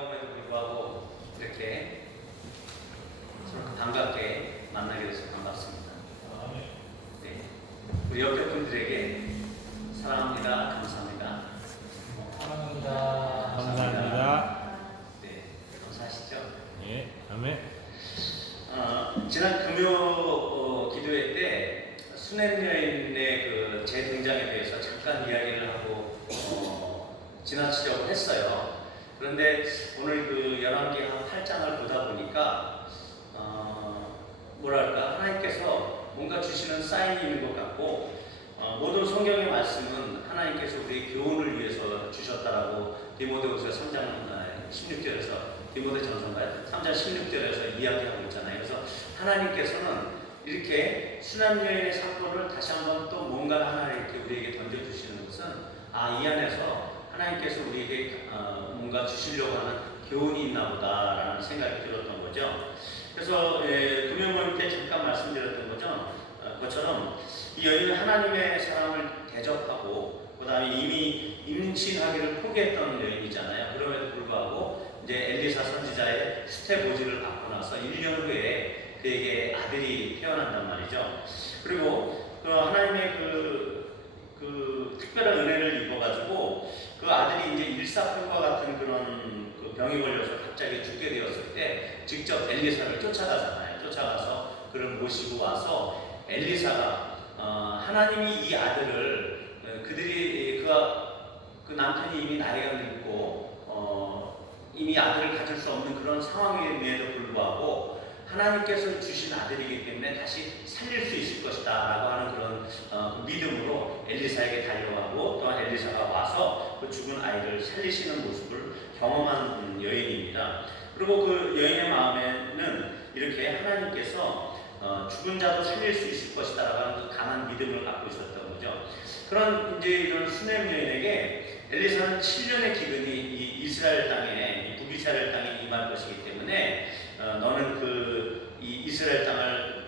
비가 오면도 불구하고 이렇게 서로 반갑게 만나게 돼서 반갑습니다. 네. 우리 옆에 분들에게 사랑합니다. 감사합니다. 사랑합니다. 감사합니다. 네, 감사하시죠? 예, 아멘. 지난 금요 기도회 때 수냄 여인의 그 재등장에 대해서 잠깐 이야기를 하고 지나치려고 했어요. 그런데 오늘 그 열왕기하 8장을 보다 보니까 뭐랄까 하나님께서 뭔가 주시는 사인이 있는 것 같고 모든 성경의 말씀은 하나님께서 우리의 교훈을 위해서 주셨다라고 디모데후서 3장 16절에서 디모데전서인가요? 3장 16절에서 이야기하고 있잖아요. 그래서 하나님께서는 이렇게 수남 여인의 사건을 다시 한번 또 뭔가 하나 이렇게 우리에게 던져주시는 것은 이 안에서 하나님께서 우리에게 뭔가 주시려고 하는 교훈이 있나 보다라는 생각이 들었던 거죠. 그래서 금요 모임 때 잠깐 말씀드렸던 것처럼 이 여인은 하나님의 사랑을 대접하고 그 다음에 이미 임신하기를 포기했던 여인이잖아요. 그럼에도 불구하고 이제 엘리사 선지자의 수태 보지를 받고 나서 1년 후에 그에게 아들이 태어난단 말이죠. 그리고 그 하나님의 그 특별한 은혜를 입어가지고 그 아들이 이제 일사병과 같은 그런 그 병이 걸려서 갑자기 죽게 되었을 때 직접 엘리사를 쫓아가잖아요. 쫓아가서 그를 모시고 와서 엘리사가 하나님이 이 아들을 그 남편이 이미 나이가 늙고 이미 아들을 가질 수 없는 그런 상황임에도 불구하고 하나님께서 주신 아들이기 때문에 다시 살릴 수 있을 것이다 라고 하는 그런 믿음으로 엘리사에게 달려가고 또한 엘리사가 와서 그 죽은 아이를 살리시는 모습을 경험한 여인입니다. 그리고 그 여인의 마음에는 이렇게 하나님께서 죽은 자도 살릴 수 있을 것이다 라고 하는 그 강한 믿음을 갖고 있었던 거죠. 그런 이제 이런 수냄 여인에게 엘리사는 7년의 기근이 이 이스라엘 땅에, 이 북이스라엘 땅에 임할 것이기 때문에 너는 이 이스라엘 땅을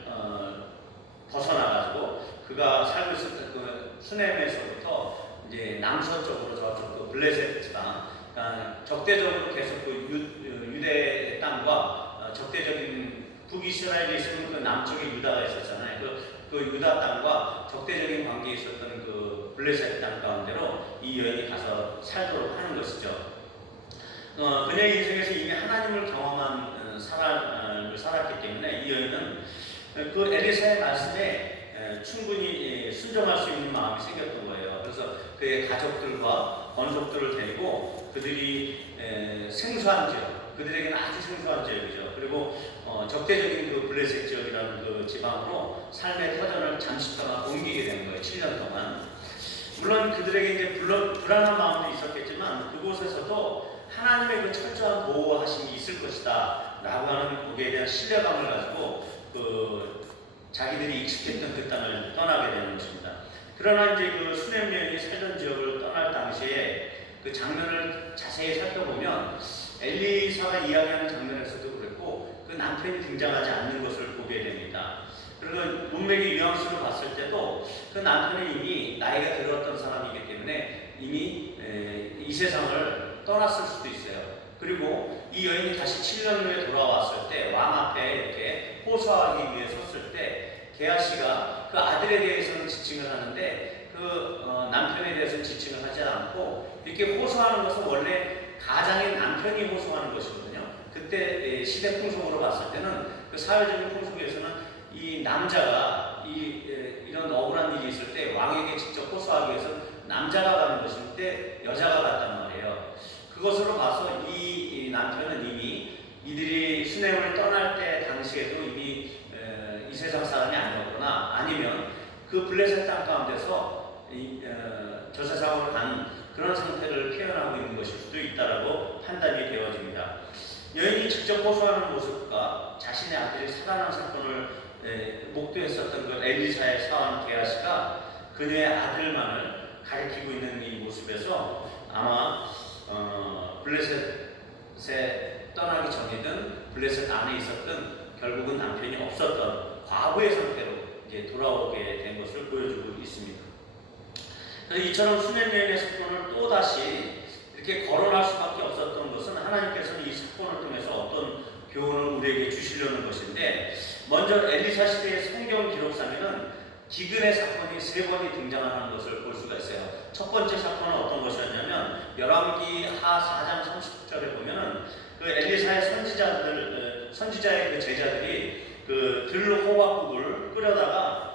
벗어나가지고 그가 살고 있었던 그 수냄에서부터 이제 남서쪽으로 저쪽 블레셋 땅, 적대적으로 계속 그 유대 땅과 적대적인 북이스라엘이 있으면 그 남쪽에 유다가 있었잖아요. 그 유다 땅과 적대적인 관계에 있었던 그 블레셋 땅 가운데로 이 여인이 가서 살도록 하는 것이죠. 그녀의 인생에서 이미 하나님을 경험한 삶을 살았기 때문에 이 여인은 그 엘리사의 말씀에 충분히 순종할 수 있는 마음이 생겼던 거예요. 그래서 그의 가족들과 권속들을 데리고 그들이 생소한 지역, 그들에게는 아주 생소한 지역이죠. 그리고 적대적인 그 블레셋 지역이라는 그 지방으로 삶의 터전을 잠시 동안 옮기게 되는 거예요. 7년 동안. 물론 그들에게 이제 불안한 마음도 있었겠지만 그곳에서도 하나님의 그 철저한 보호하심이 있을 것이다 라고 하는 거기에 대한 신뢰감을 가지고 자기들이 익숙했던 그 땅을 떠나게 되는 것입니다. 그러나 이제 그 수냄 여인이 살던 지역을 떠날 당시에 그 장면을 자세히 살펴보면 엘리사가 이야기하는 장면에서도 그랬고 그 남편이 등장하지 않는 것을 보게 됩니다. 그리고 문맥의 뉘앙스를 봤을 때도 그 남편은 이미 나이가 들었던 사람이기 때문에 이미 이 세상을 떠났을 수도 있어요. 그리고 이 여인이 다시 7년 후에 돌아왔을 때 왕 앞에 이렇게 호소하기 위해 섰을 때 게하시가 그 아들에 대해서는 지칭을 하는데 그 남편에 대해서는 지칭을 하지 않고 이렇게 호소하는 것은 원래 가장인 남편이 호소하는 것이거든요. 그때 시대 풍속으로 봤을 때는 그 사회적인 풍속에서는 이 남자가 이런 억울한 일이 있을 때 왕에게 직접 호소하기 위해서 남자가 가는 것인데 여자가 갔단 말이에요. 그것으로 봐서 이 남편은 이미 이들이 수냄을 떠날 때 당시에도 이미 이 세상 사람이 아니었거나 아니면 그 블레셋 땅 가운데서 저 세상으로 간 그런 상태를 표현하고 있는 것일 수도 있다라고 판단이 되어집니다. 여인이 직접 호소하는 모습과 자신의 아들이 살아난 사건을 목도했었던 그 엘리사의 사원 게하시가 그녀의 아들만을 가리키고 있는 이 모습에서 아마 블레셋에 떠나기 전이든 블레셋 안에 있었던 결국은 남편이 없었던 과거의 상태로 이제 돌아오게 된 것을 보여주고 있습니다. 그래서 이처럼 수냄 여인의 사건을 또다시 이렇게 거론할 수밖에 없었던 것은 하나님께서는 이 교훈을 우리에게 주시려는 것인데, 먼저 엘리사 시대의 성경 기록상에는 기근의 사건이 3번이 등장하는 것을 볼 수가 있어요. 첫 번째 사건은 어떤 것이었냐면 열왕기 하 4장 30절에 보면은 그 엘리사의 선지자의 그 제자들이 그 들호박국을 끓여다가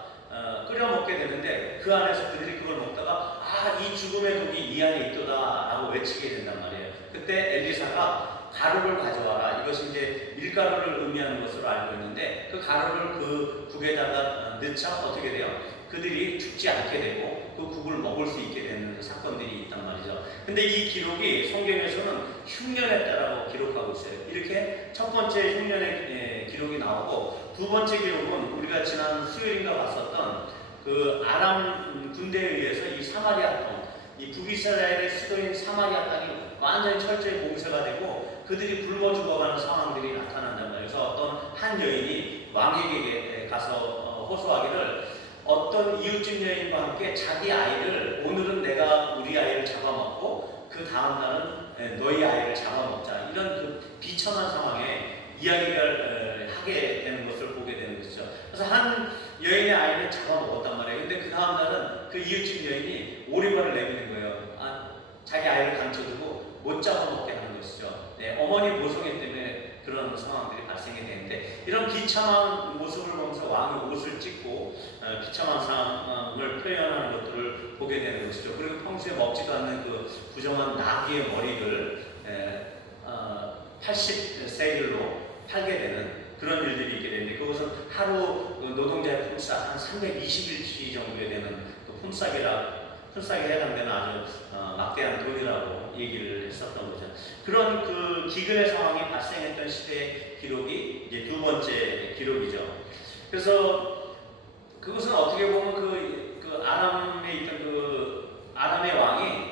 끓여 먹게 되는데, 그 안에서 그들이 그걸 먹다가 이 죽음의 독이 이 안에 있도다라고 외치게 된단 말이에요. 그때 엘리사가 가루를 가져와라. 이것이 이제 밀가루를 의미하는 것으로 알고 있는데, 그 가루를 그 국에다가 넣자 어떻게 돼요? 그들이 죽지 않게 되고 그 국을 먹을 수 있게 되는 사건들이 있단 말이죠. 근데 이 기록이 성경에서는 흉년했다라고 기록하고 있어요. 이렇게 첫 번째 흉년의 기록이 나오고, 두 번째 기록은 우리가 지난 수요일인가 봤었던 그 아람 군대에 의해서 이 사마리아 땅, 이 북이스라엘의 수도인 사마리아 땅이 완전히 철저히 봉쇄가 되고 그들이 굶어 죽어가는 상황들이 나타난단 말이에요. 그래서 어떤 한 여인이 왕에게 가서 호소하기를, 어떤 이웃집 여인과 함께 자기 아이를, 오늘은 내가 우리 아이를 잡아먹고 그 다음 날은 너희 아이를 잡아먹자, 이런 그 비참한 상황에 이야기를 하게 되는 것을 보게 되는 것이죠. 그래서 한 여인의 아이를 잡아먹었단 말이에요. 근데 그 다음 날은 그 이웃집 여인이 오리발을 내미는 거예요. 자기 아이를 감춰두고 못 잡아먹게 하는 것이죠. 어머니 모성애 때문에 그런 상황들이 발생이 되는데, 이런 비참한 모습을 보면서 왕이 옷을 찢고 비참한 상황을 표현하는 것들을 보게 되는 것이죠. 그리고 평소에 먹지도 않는 그 부정한 나귀의 머리를 80세겔로 팔게 되는 그런 일들이 있게 되는데, 그것은 하루 노동자의 품삯 한 320일치 정도에 되는 그 품삯에 해당되는 아주 막대한 돈이라고 얘기를 했었던 거죠. 그런 그 기근의 상황이 발생했던 시대의 기록이 이제 두 번째 기록이죠. 그래서 그것은 어떻게 보면 그 아람에 있던 그 아람의 왕이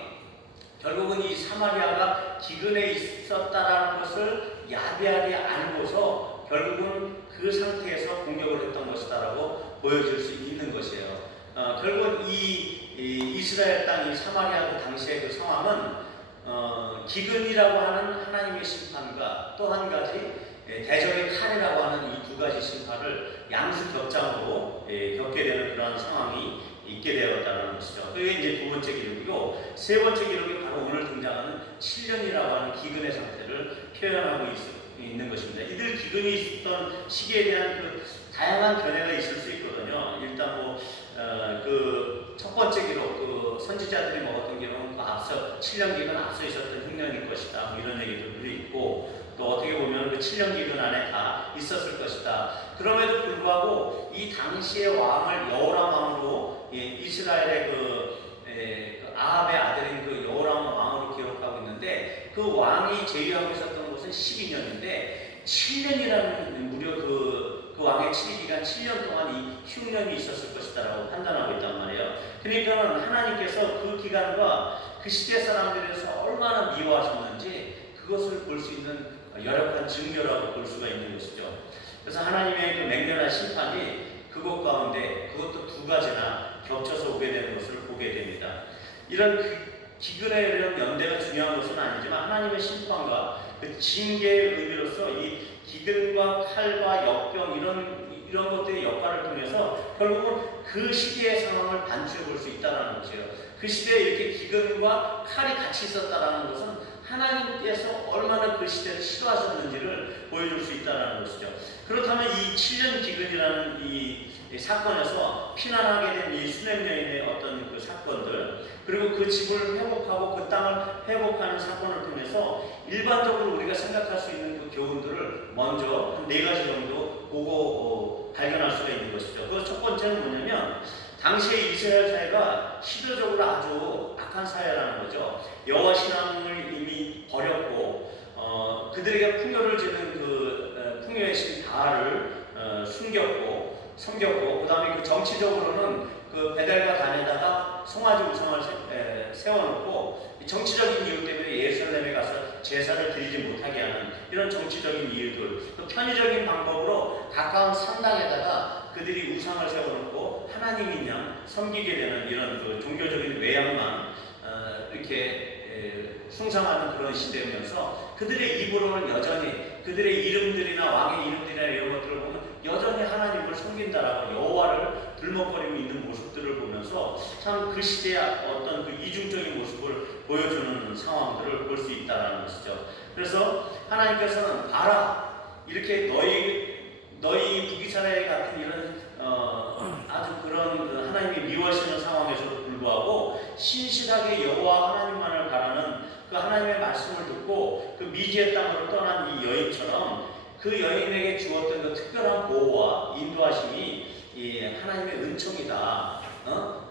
결국은 이 사마리아가 기근에 있었다라는 것을 야비하게 알고서 결국은 그 상태에서 공격을 했던 것이다라고 보여질 수 있는 것이에요. 결국은 이 이스라엘 땅, 이 사마리아 그 당시의 그 상황은 기근이라고 하는 하나님의 심판과 또 한 가지 대적의 칼이라고 하는 이 두 가지 심판을 양수격장으로 겪게 되는 그런 상황이 있게 되었다는 것이죠. 그게 이제 두 번째 기록이고, 세 번째 기록이 바로 오늘 등장하는 7년이라고 하는 기근의 상태를 표현하고 있는 것입니다. 이들 기근이 있었던 시기에 대한 그 다양한 견해가 있을 수 있거든요. 일단 그 첫 번째 기록, 그 선지자들이 먹었던 기록은 앞서 7년 기근 앞서 있었던 흉년일 것이다, 이런 얘기들도 있고, 또 어떻게 보면 그 7년 기근 안에 다 있었을 것이다. 그럼에도 불구하고 이 당시의 왕을 여호람 왕으로, 이스라엘의 그 아합의 아들인 그 여호람 왕으로 기록하고 있는데, 그 왕이 재위하고 있었던 곳은 12년인데 7년이라는 무려 그 왕의 치기간 7년 동안 이 흉년이 있었을 것이다라고 판단하고 있단 말이에요. 그러니까 하나님께서 그 기간과 그 시대 사람들에서 얼마나 미워하셨는지 그것을 볼 수 있는 열악한 증거라고 볼 수가 있는 것이죠. 그래서 하나님의 그 맹렬한 심판이 그것 가운데 그것도 두 가지나 겹쳐서 오게 되는 것을 보게 됩니다. 이런 기근에 이런 연대가 중요한 것은 아니지만, 하나님의 심판과 그 징계의 의미로서 이 기근과 칼과 역병 이런 것들의 역할을 통해서 결국은 그 시대의 상황을 반추해 볼 수 있다는 것이에요. 그 시대에 이렇게 기근과 칼이 같이 있었다는 것은 하나님께서 얼마나 그 시대를 싫어하셨는지를 보여줄 수 있다는 것이죠. 그렇다면 이 7년 기근이라는 이 사건에서 피난하게 된 이 수냄 여인의 어떤 그 사건들, 그리고 그 집을 회복하고 그 땅을 회복하는 사건을 통해서 일반적으로 우리가 생각할 수 있는 그 교훈들을 먼저 한 4가지 정도 보고 발견할 수가 있는 것이죠. 그 첫 번째는 뭐냐면, 당시의 이스라엘 사회가 시대적으로 아주 악한 사회라는 거죠. 여호와 신앙을 이미 버렸고 그들에게 풍요를 주는 그 풍요의 신 바알을 섬겼고, 그 다음에 그 정치적으로는 그 베델과 단에다가 송아지 우상을 세워놓고, 정치적인 이유 때문에 예루살렘에 가서 제사를 드리지 못하게 하는 이런 정치적인 이유들, 또 편의적인 방법으로 가까운 산당에다가 그들이 우상을 세워놓고 하나님인 양 섬기게 되는 이런 그 종교적인 외양만 이렇게 숭상하는 그런 시대면서 그들의 입으로는 여전히 그들의 이름들이나 왕의 이름들이나 이런 것들을 보면 여전히 하나님을 섬긴다라고 여호와를 들먹거리고 있는 모습들을 보면서 참 그 시대의 어떤 그 이중적인 모습을 보여주는 상황들을 볼 수 있다는 것이죠. 그래서 하나님께서는 봐라, 이렇게 너희 북이스라엘 같은 이런 아주 그런 하나님이 미워하시는 상황에서도 불구하고 신실하게 여호와 하나님만을 바라는 그 하나님의 말씀을 듣고 그 미지의 땅으로 떠난 이 여인처럼 그 여인에게 주었던 그 특별한 보호와 인도하심이 이 하나님의 은총이다.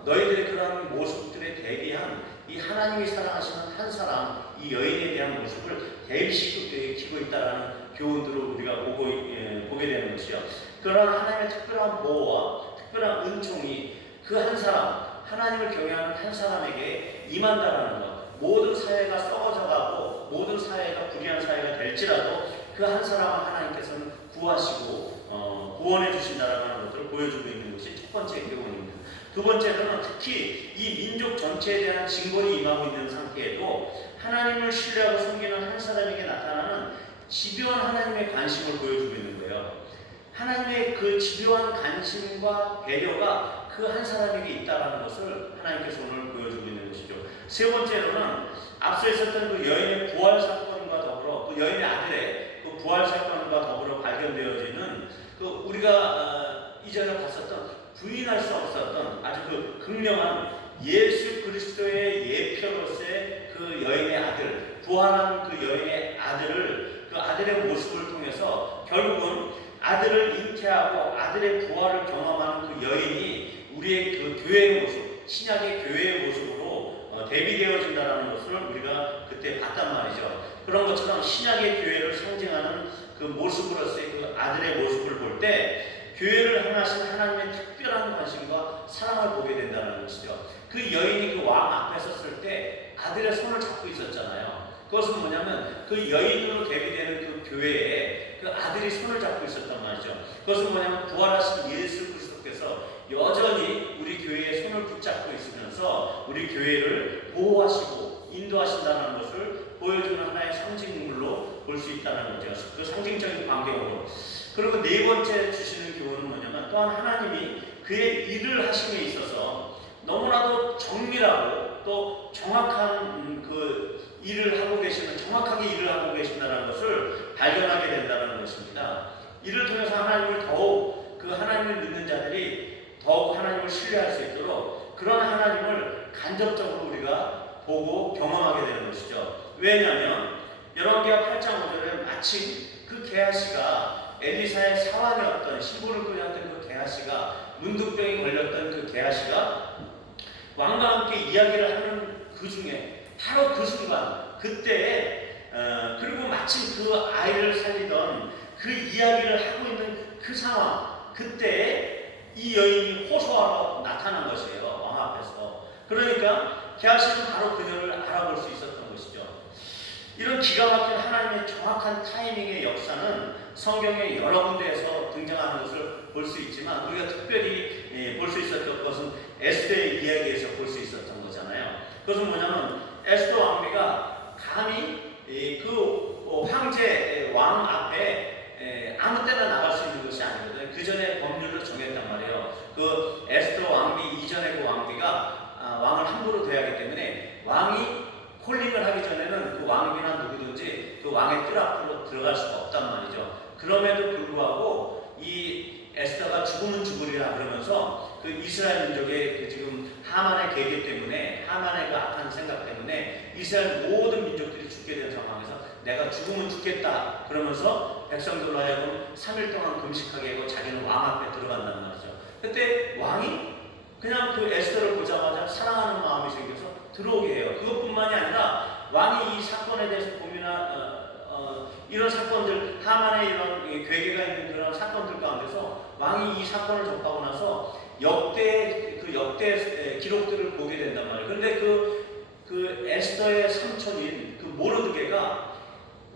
너희들의 그런 모습들에 대비한 이 하나님이 사랑하시는 한 사람, 이 여인에 대한 모습을 대비시키고 있다라는 교훈들을 우리가 보게 되는 것이요. 그런 하나님의 특별한 보호와 특별한 은총이 그 한 사람, 하나님을 경외하는 한 사람에게 임한다라는 것. 모든 사회가 썩어져가고 모든 사회가 불의한 사회가 될지라도 그 한 사람을 하나님께서는 구하시고 구원해 주신다라는 것들을 보여주고 있는 것이 첫 번째 교훈입니다. 두 번째로는 특히 이 민족 전체에 대한 징벌이 임하고 있는 상태에도 하나님을 신뢰하고 섬기는 한 사람에게 나타나는 집요한 하나님의 관심을 보여주고 있는 거예요. 하나님의 그 집요한 관심과 배려가 그 한 사람에게 있다는 것을 하나님께서 오늘 보여주고 있는 것이죠. 세 번째로는 앞서 있었던 그 여인의 부활 사건과 더불어 그 여인의 아들의 그 부활 사건과 더불어 발견되어지는 그 우리가 이전에 봤었던 부인할 수 없었던 아주 그 극명한 예수 그리스도의 예표로서의 그 여인의 아들, 부활한 그 여인의 아들을 그 아들의 모습을 통해서 결국은 아들을 잉태하고 아들의 부활을 경험하는 그 여인이 우리의 그 교회의 모습, 신약의 교회의 모습으로 대비되어진다는 것을 우리가 그때 봤단 말이죠. 그런 것처럼 신약의 교회를 상징하는 그 모습으로서의 그 아들의 모습을 볼 때 교회를 향하신 하나님의 특별한 관심과 사랑을 보게 된다는 것이죠. 그 여인이 그 왕 앞에 섰을 때 아들의 손을 잡고 있었잖아요. 그것은 뭐냐면 그 여인으로 대비되는 그 교회에 그 아들이 손을 잡고 있었단 말이죠. 그것은 뭐냐면 부활하신 예수 그리스도께서 여전히 우리 교회의 손을 붙잡고 있으면서 우리 교회를 보호하시고 인도하신다는 것을 보여주는 하나의 상징물로 볼 수 있다는 거죠. 그 상징적인 광경으로. 그리고 네 번째 주시는 교훈은 뭐냐면 또한 하나님이 그의 일을 하심에 있어서 너무나도 정밀하고 또 정확한 그 일을 하고 계시는, 정확하게 일을 하고 계신다는 것을 발견하게 된다는 것입니다. 이를 통해서 하나님을 더욱 그 하나님을 믿는 자들이 더욱 하나님을 신뢰할 수 있도록 그런 하나님을 간접적으로 우리가 보고 경험하게 되는 것이죠. 왜냐하면 열왕기하 8장 5절에 마침 그 게하시가 엘리사의 사환이었던 시부를 끌려왔던 그 게하시가 문둥병이 걸렸던 그 게하시가 왕과 함께 이야기를 하는 그 중에 바로 그 순간 그때에 그리고 마침 그 아이를 살리던 그 이야기를 하고 있는 그 상황 그때에 이 여인이 호소하러 나타난 것이에요. 왕 앞에서. 그러니까 게하시는 바로 그녀를 알아볼 수 있었던 것이죠. 이런 기가 막힌 하나님의 정확한 타이밍의 역사는 성경의 여러 군데에서 등장하는 것을 볼 수 있지만 우리가 특별히 볼 수 있었던 것은 에스더의 이야기에서 볼 수 있었던 거잖아요. 그것은 뭐냐면 에스더 왕비가 감히 그 황제 왕 앞에 아무 때나 나갈 수 있는 것이 아니거든요. 그 전에 법률을 정했단 말이에요. 그 에스더 왕비 이전에 그 왕비가 왕을 함부로 대하기 때문에 왕이 콜링을 하기 전에는 그 왕비나 누구든지 그 왕의 뜰 앞으로 들어갈 수가 없단 말이죠. 그럼에도 불구하고 이 에스더가 죽으면 죽으리라 그러면서 그 이스라엘 민족의 그 지금 하만의 계계 때문에, 하만의 그 악한 생각 때문에 이스라엘 모든 민족들이 죽게 된 상황에서 내가 죽으면 죽겠다 그러면서 백성들로 하여금 3일 동안 금식하게 하고 자기는 왕 앞에 들어간단 말이죠. 그때 왕이 그냥 그 에스더를 보자마자 사랑하는 마음이 생겨서 들어오게 해요. 그것뿐만이 아니라 왕이 이 사건에 대해서 이런 사건들, 하만의 이런 괴계가 있는 그런 사건들 가운데서 왕이 이 사건을 접하고 나서 역대 기록들을 보게 된단 말이에요. 그런데 그 에스더의 삼촌인 그 모르드게가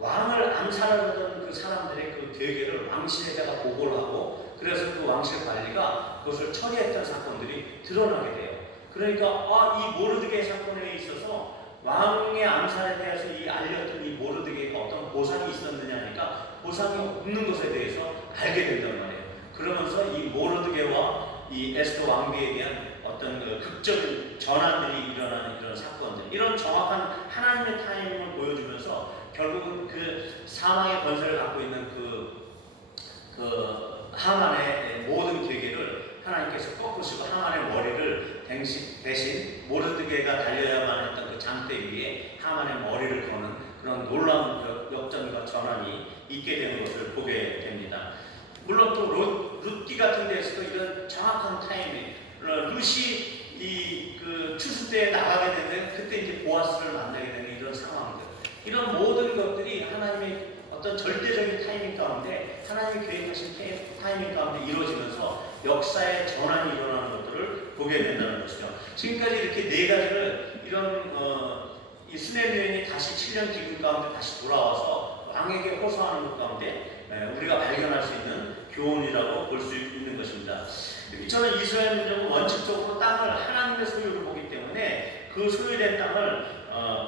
왕을 암살하던 그 사람들의 그 괴계를 왕실에다가 보고를 하고 그래서 그 왕실 관리가 그것을 처리했던 사건들이 드러나게 돼요. 그러니까 이 모르드게 사건에 있어서 왕의 암살에 대해서 이 알렸던 이 모르드게가 어떤 보상이 있었느냐니까 보상이 없는 것에 대해서 알게 된단 말이에요. 그러면서 이 모르드게와 이 에스더 왕비에 대한 어떤 그 극적인 전환들이 일어나는 이런 사건들, 이런 정확한 하나님의 타임을 보여주면서 결국은 그 사망의 권세를 갖고 있는 그 하만의 모든 계획을 하나님께서 꺾으시고 하만의 머리를 대신 모르드게가 달려야만 했던 그 장대 위에 하만의 머리를 거는 그런 놀라운 역전과 전환이 있게 되는 것을 보게 됩니다. 물론 또 룻기 같은 데서도 이런 정확한 타이밍, 룻이 그 추수 때에 나가게 되는데 그때 이제 보아스를 만나게 되는 이런 상황들, 이런 모든 것들이 하나님의 어떤 절대적인 타이밍 가운데, 하나님이 계획하신 타이밍 가운데 이루어지면서 역사의 전환이 일어나는 것들을 보게 된다는 것이죠. 지금까지 이렇게 네 가지를 이런 이 수냄 여인이 다시 7년 기근 가운데 다시 돌아와서 왕에게 호소하는 것 가운데 우리가 발견할 수 있는 교훈이라고 볼 수 있는 것입니다. 저는 이스라엘 민족은 원칙적으로 땅을 하나님의 소유로 보기 때문에 그 소유된 땅을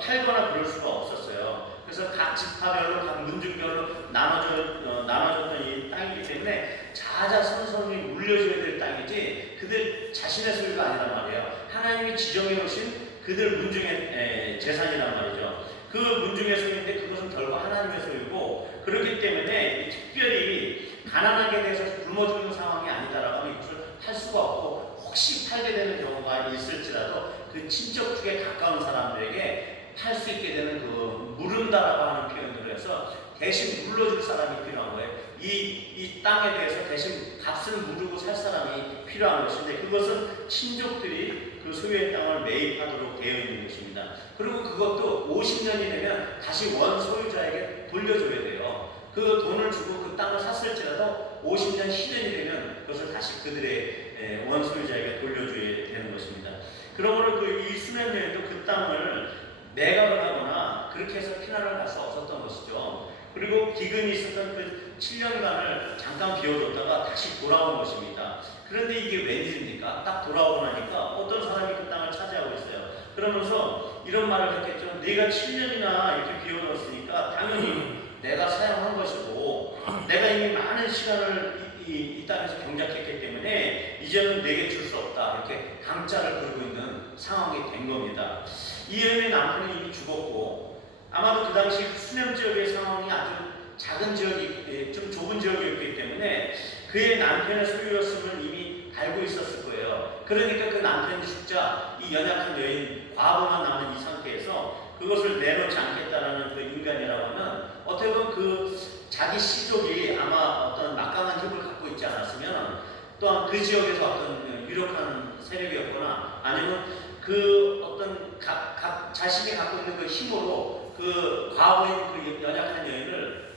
팔거나 그럴 수가 없었어요. 그래서 각 지파별로, 각 문중별로 나눠졌던 이 땅이기 때문에 자자손손이 물려줘야 될 땅이지 그들 자신의 소유가 아니란 말이에요. 하나님이 지정해 놓으신 그들 문중의 재산이란 말이죠. 그 문중의 소유인데 그것은 결국 하나님의 소유고, 그렇기 때문에 특별히 가난하게 돼서 굶어 죽는 상황이 아니다라고 하면 이것을 할 수가 없고, 혹시 팔게 되는 경우가 있을지라도 그 친척 중에 가까운 사람들에게 팔 수 있게 되는 그 무른다라고 하는 표현으로 해서 대신 물러줄 사람이 필요한 거예요. 이 땅에 대해서 대신 값을 물고 살 사람이 필요한 것인데, 그것은 친족들이 그 소유의 땅을 매입하도록 되어 있는 것입니다. 그리고 그것도 50년이 되면 다시 원 소유자에게 돌려줘야 돼요. 그 돈을 주고 그 땅을 샀을지라도 50년 시년이 되면 그것을 다시 그들의 원 소유자에게 돌려줘야 되는 것입니다. 그러므로 이 수냄 여인도 그 땅을 매각을 하거나 그렇게 해서 피난을 갈 수 없었던 것이죠. 그리고 기근이 있었던 그 7년간을 잠깐 비워뒀다가 다시 돌아온 것입니다. 그런데 이게 웬일입니까? 딱 돌아오고 나니까 어떤 사람이 그 땅을 차지하고 있어요. 그러면서 이런 말을 했겠죠. 내가 7년이나 이렇게 비워뒀으니까 당연히 내가 사용한 것이고, 내가 이미 많은 시간을 이 땅에서 경작했기 때문에 이제는 내게 줄 수 없다, 이렇게 강짜를 걸고 있는 상황이 된 겁니다. 이 여인의 남편이 이미 죽었고, 아마도 그 당시 수냄 지역의 상황이 아주 작은 지역이, 좀 좁은 지역이었기 때문에 그의 남편의 소유였음을 이미 알고 있었을 거예요. 그러니까 그 남편이 죽자 이 연약한 여인, 과부만 남은 이 상태에서 그것을 내놓지 않겠다라는 그 인간이라고 하면, 어떻게 보면 그 자기 시족이 아마 어떤 막강한 힘을 갖고 있지 않았으면, 또한 그 지역에서 어떤 유력한 세력이었거나, 아니면 그 어떤 각 자신이 갖고 있는 그 힘으로 그 과부인 그 연약한 여인을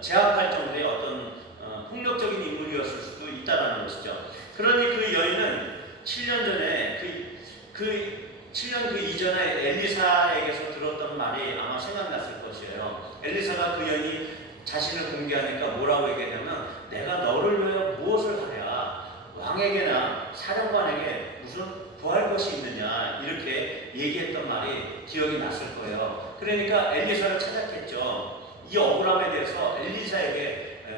제압할 정도의 어떤 폭력적인 인물이었을 수도 있다라는 것이죠. 그러니 그 여인은 7년 전에 그 7년 그 이전에 엘리사에게서 들었던 말이 아마 생각났을 것이에요. 엘리사가 그 여인이 자신을 공개하니까 뭐라고 얘기하냐면, 내가 너를 위해 무엇을 하랴, 왕에게나 사령관에게 무슨 구할 것이 있느냐, 이렇게 얘기했던 말이 기억이 났을 거예요. 그러니까 엘리사를 찾았겠죠. 이 억울함에 대해서 엘리사에게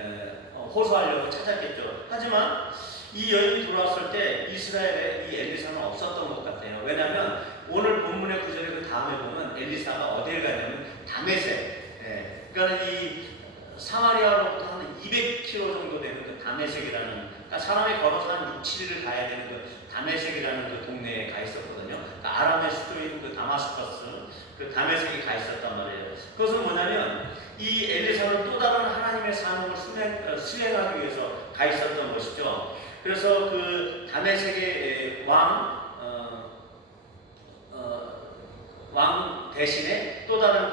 호소하려고 찾았겠죠. 하지만 이 여인이 돌아왔을 때 이스라엘에 이 엘리사는 없었던 것 같아요. 왜냐하면 오늘 본문의 구절에 그 다음에 보면 엘리사가 어디에 가냐면 다메섹, 그러니까 이 사마리아로부터 한 200km 정도 되는 그 다메섹이라는, 그러니까 사람이 걸어서 한 6, 7일을 가야 되는 그 다메섹이라는 그 동네에 가 있었거든요. 그러니까 아람의 수도인 그 다마스커스, 그 다메섹에 가 있었단 말이에요. 그것은 뭐냐면 이 엘리사는 또 다른 하나님의 사명을 수행하기 위해서 가 있었던 것이죠. 그래서 그 다메섹의 왕 대신에 또 다른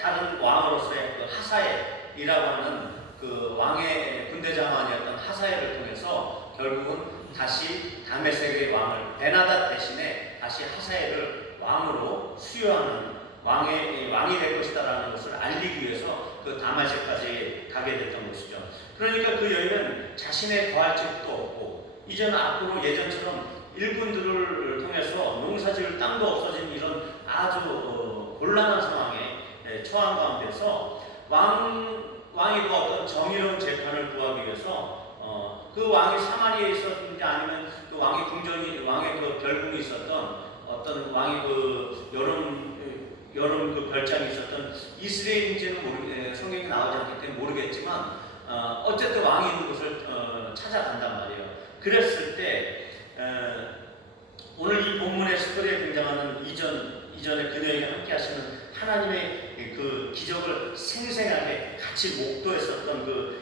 다른 왕으로서의 그 하사엘이라고 하는 그 왕의 군대 장관이었던 하사엘을 통해서 결국은 다시 다메섹의 왕을 베나닷 대신에 다시 하사엘을 왕으로 수여하는 왕이 될 것이다라는 것을 알리기 위해서 그 다메섹까지 가게 됐던 것이죠. 그러니까 그 여인은 자신의 거할 집도 없고, 이제는 앞으로 예전처럼 일꾼들을 통해서 농사지을 땅도 없어진 이런 아주 곤란한 상황에 처한 가운데서 왕이 그 어떤 정의로운 재판을 구하기 위해서 그 왕이 사마리아에 있었는지 아니면 그 왕의 궁전이 왕의 그 별궁이 있었던 어떤 왕의 그 여름 그 별장이 있었던 이스라엘인지는 성경이 나오지 않기 때문에 모르겠지만 어쨌든 왕이 있는 곳을 찾아간단 말이에요. 그랬을 때 오늘 이 본문의 스토리에 등장하는 이전에 그녀에게 함께 하시는 하나님의 그 기적을 생생하게 같이 목도했었던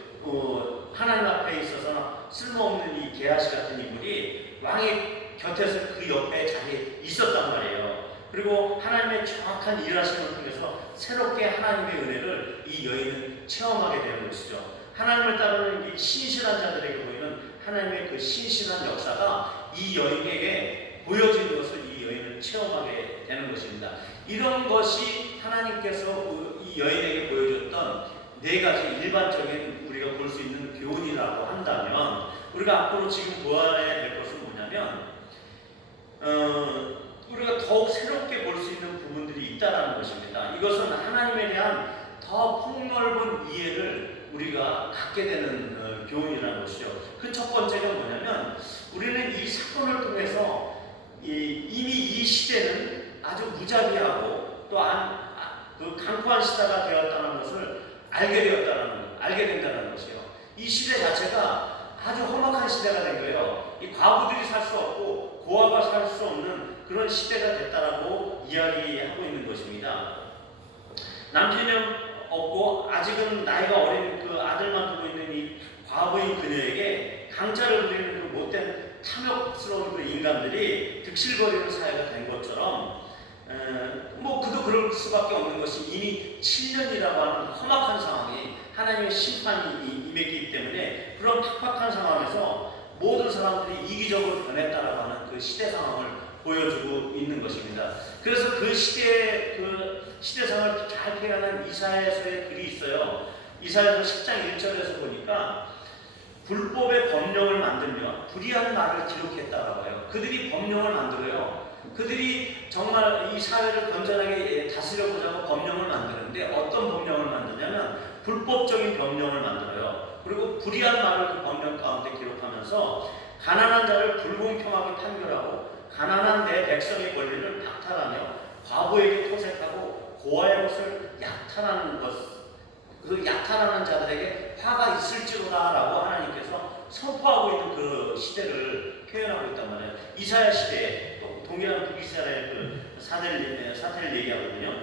하나님 앞에 있어서 쓸모없는 이 게하시 같은 인물이 왕의 곁에서 그 옆에 자리에 있었단 말이에요. 그리고 하나님의 정확한 일하심을 통해서 새롭게 하나님의 은혜를 이 여인은 체험하게 되는 것이죠. 하나님을 따르는 이 신실한 자들에게 보이는 하나님의 그 신실한 역사가 이 여인에게 보여지는 것을 이 여인은 체험하게 되는 것입니다. 이런 것이 하나님께서 이 여인에게 보여줬던 네 가지 일반적인 우리가 볼 수 있는 교훈이라고 한다면, 우리가 앞으로 지금 보아야 될 것은 뭐냐면 우리가 더욱 새롭게 볼 수 있는 부분들이 있다는 것입니다. 이것은 하나님에 대한 더 폭넓은 이해를 우리가 갖게 되는 교훈이라는 것이죠. 그 첫 번째가 뭐냐면, 우리는 이 사건을 통해서 이미 이 시대는 아주 무자비하고 또 강포한 시대가 되었다는 것을 알게 된다는 것이요. 이 시대 자체가 아주 험악한 시대가 된 거예요. 이 과부들이 살 수 없고 고아가 살 수 없는 그런 시대가 됐다라고 이야기하고 있는 것입니다. 남편이 없고 아직은 나이가 어린 그 아들만 두고 있는 이 과부인 그녀에게 강자를 부리는 그 못된 탐욕스러운 그 인간들이 득실거리는 사회가 된 것처럼 그도 그럴 수밖에 없는 것이 이미 7년이라고 하는 험악한 상황이 하나님의 심판이 임했기 때문에 그런 팍팍한 상황에서 모든 사람들이 이기적으로 변했다라고 하는 그 시대 상황을 보여주고 있는 것입니다. 그래서 그 시대상을 잘 표현한 이사야서의 글이 있어요. 이사야서 10장 1절에서 보니까 불법의 법령을 만들며 불의한 말을 기록했다라고 해요. 그들이 법령을 만들어요. 그들이 정말 이 사회를 건전하게 다스려보자고 법령을 만드는데 어떤 법령을 만드냐면 불법적인 법령을 만들어요. 그리고 불의한 말을 그 법령 가운데 기록하면서 가난한 자를 불공평하게 판결하고 가난한 내 백성의 권리를 박탈하며 과부에게 토색하고 고아의 것을 약탈하는 그 약탈하는 자들에게 화가 있을지로다라고 하나님께서 선포하고 있는 그 시대를 표현하고 있단 말이에요. 이사야 시대에 또 동일한 북이스라엘 그 사태를 얘기하거든요.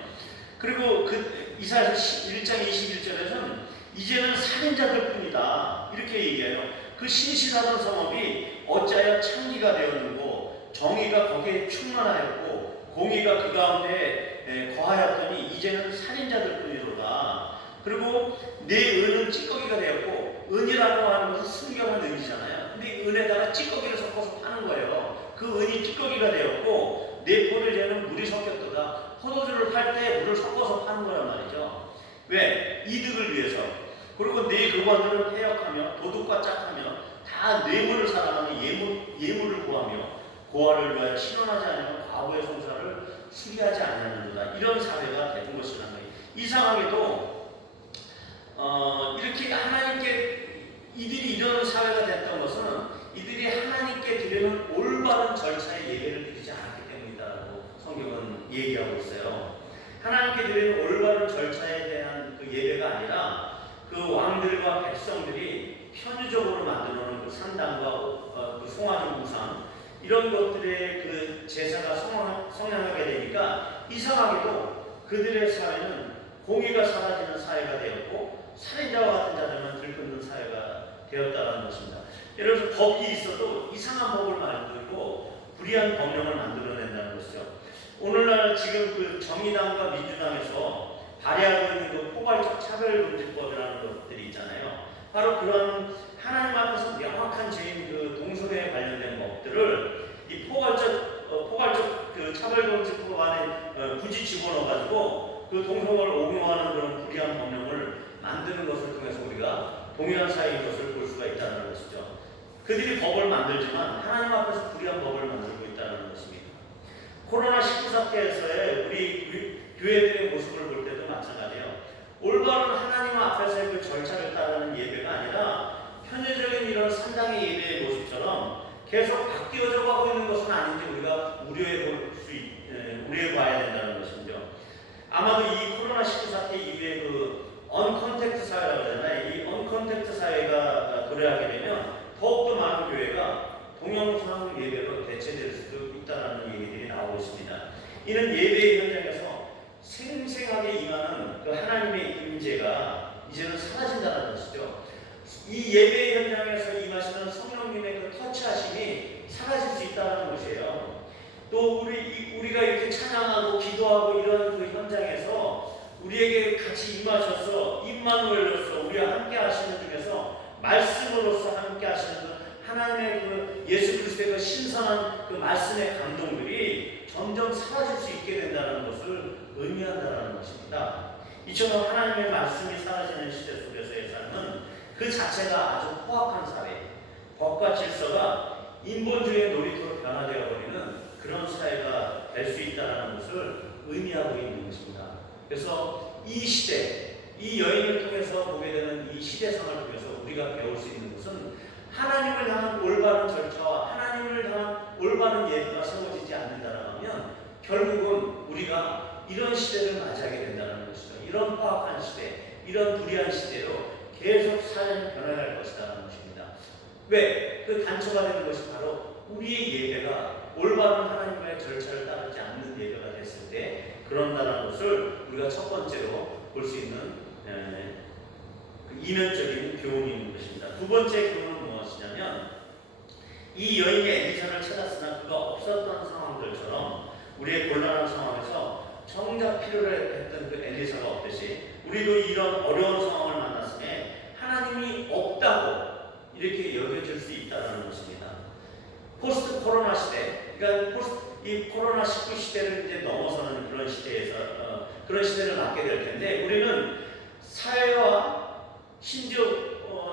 그리고 그 이사야 1장 21절에서는 이제는 살인자들 뿐이다 이렇게 얘기해요. 그 신실하던 성읍이 어찌하여 창기가 되었는고 정의가 거기에 충만하였고 공의가 그 가운데 거하였더니 이제는 살인자들 뿐이로다. 그리고 내 은은 찌꺼기가 되었고, 은이라고 하는 것은 순결한 은이잖아요. 근데 이 은에다가 찌꺼기를 섞어서 파는 거예요. 그 은이 찌꺼기가 되었고 내 포도주에는 물이 섞였도다. 포도주를 팔 때 물을 섞어서 파는 거란 말이죠. 왜? 이득을 위해서. 그리고 내 교관들은 폐역하며 도둑과 짝하며 다 뇌물을 사랑하며 예물을 구하며 고아를 위하여 신원하지 않으며 과부의 송사를 수리하지 않느냐는도다. 이런 사회가 되는 것이라는 거예요. 이상하게도 이렇게 하나님께 이들이 이런 사회가 됐던 것은 이들이 하나님께 드리는 올바른 절차의 예배를 드리지 않았기 때문이다라고 성경은 얘기하고 있어요. 하나님께 드리는 올바른 절차에 대한 그 예배가 아니라 그 왕들과 백성들이 편의적으로 만들어놓은 그 산당과 그 송아지 우상 이런 것들의 그 제사가 성행하게 되니까 이상하게도 그들의 사회는 공의가 사라지는 사회가 되었고 살인자와 같은 자들만 들끓는 사회가 되었다는 것입니다. 예를 들어서 법이 있어도 이상한 법을 만들고 불의한 법령을 만들어낸다는 것이죠. 오늘날 지금 그 정의당과 민주당에서 발의하고 있는 그 포괄적 차별금지법이라는 것들이 있잖아요. 바로 그런 하나님 앞에서 명확한 죄인 그 동성애에 관련된 법들을 이 포괄적 그 차별금지법 안에 굳이 집어넣어가지고 그 동성을 옹호하는 그런 불의한 법령을 만드는 것을 통해서 우리가 동일한 사회인 것을 볼 수가 있다는 것이죠. 그들이 법을 만들지만 하나님 앞에서 불의한 법을 만들고 있다는 것입니다. 코로나19 사태에서의 우리 교회들의 모습을 볼 때도 마찬가지예요. 올바른 하나님 앞에서의 그 절차를 따르는 예배가 아니라 현재적인 이런 산당의 예배의 모습처럼 계속 바뀌어져 가고 있는 것은 아닌지 우리가 우려해 봐야 된다는 것이죠. 아마도 이 코로나19 사태 이후에 그 언컨택트 사회라고 하잖아요. 이 언컨택트 사회가 도래하게 되면 더욱더 많은 교회가 동영상 예배로 대체될 수도 있다는 얘기들이 나오고 있습니다. 이는 예배의 현장에서 생생하게 임하는 그 하나님의 임재가 이제는 사라진다는 것이죠. 이 예배 현장에서 임하시는 성령님의 그 터치하심이 사라질 수 있다는 것이에요. 또 우리가 이렇게 찬양하고 기도하고 이런 그 현장에서 우리에게 같이 임하셔서 임마누엘로서 우리와 함께 하시는 중에서 말씀으로서 함께 하시는 그 하나님의 그 예수 그리스도의 그 신선한 그 말씀의 감동들이 점점 사라질 수 있게 된다는 것을 의미한다는 것입니다. 이처럼 하나님의 말씀이 사라지는 시대 속에서의 삶은 그 자체가 아주 포악한 사회, 법과 질서가 인본주의의 놀이터로 변화되어 버리는 그런 사회가 될 수 있다는 것을 의미하고 있는 것입니다. 그래서 이 시대, 이 여인을 통해서 보게 되는 이 시대상을 통해서 우리가 배울 수 있는 것은 하나님을 향한 올바른 절차와 하나님을 향한 올바른 예배가 세워지지 않는다면 결국은 우리가 이런 시대를 맞이하게 된다는 것이죠. 이런 포악한 시대, 이런 불의한 시대로 계속 삶이 변해갈 것이라는 것입니다. 왜? 그 단초가 되는 것이 바로 우리의 예배가 올바른 하나님의 절차를 따르지 않는 예배가 됐을 때 그런다는 것을 우리가 첫 번째로 볼 수 있는 그 이면적인 교훈이 있는 것입니다. 두 번째 교훈은 무엇이냐면 이 여인이 엘리사를 찾았으나 그가 없었던 상황들처럼 우리의 곤란한 상황에서 정작 필요로 했던 그 엘리사가 없듯이 우리도 이런 어려운 상황을 만났음에 하나님이 없다고 이렇게 여겨질 수 있다는 것입니다. 포스트 코로나 시대, 그러니까 이 코로나19 시대를 이제 넘어서는 그런 시대에서 그런 시대를 맞게 될 텐데 우리는 사회와 심지어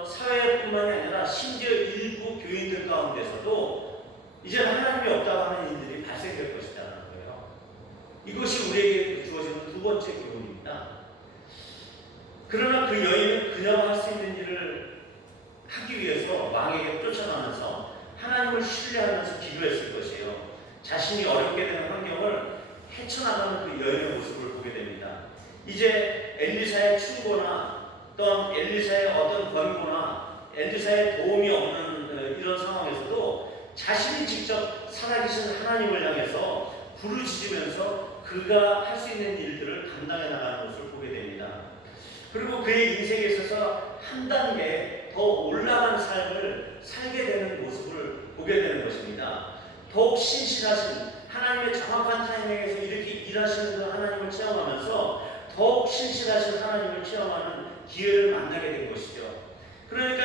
사회뿐만이 아니라 심지어 일부 교인들 가운데서도 이제 하나님이 없다고 하는 일들이 발생될 것이라는 거예요. 이것이 우리에게 주어지는 두 번째 교훈입니다. 그러나 그 여인은 그녀가 할 수 있는 일을 하기 위해서 왕에게 쫓아가면서 하나님을 신뢰하면서 기도했을 것이에요. 자신이 어렵게 되는 환경을 헤쳐나가는 그 여인의 모습을 보게 됩니다. 이제 엘리사의 충고나 어떤 엘리사의 어떤 권고나 엘리사의 도움이 없는 이런 상황에서도 자신이 직접 살아계신 하나님을 향해서 부르짖으면서 그가 할 수 있는 일들을 감당해 나가는 것을 보게 됩니다. 그리고 그의 인생에 있어서 한 단계 더 올라간 삶을 살게 되는 모습을 보게 되는 것입니다. 더욱 신실하신 하나님의 정확한 타이밍에서 이렇게 일하시는 그 하나님을 체험하면서 더욱 신실하신 하나님을 체험하는 기회를 만나게 된 것이죠. 그러니까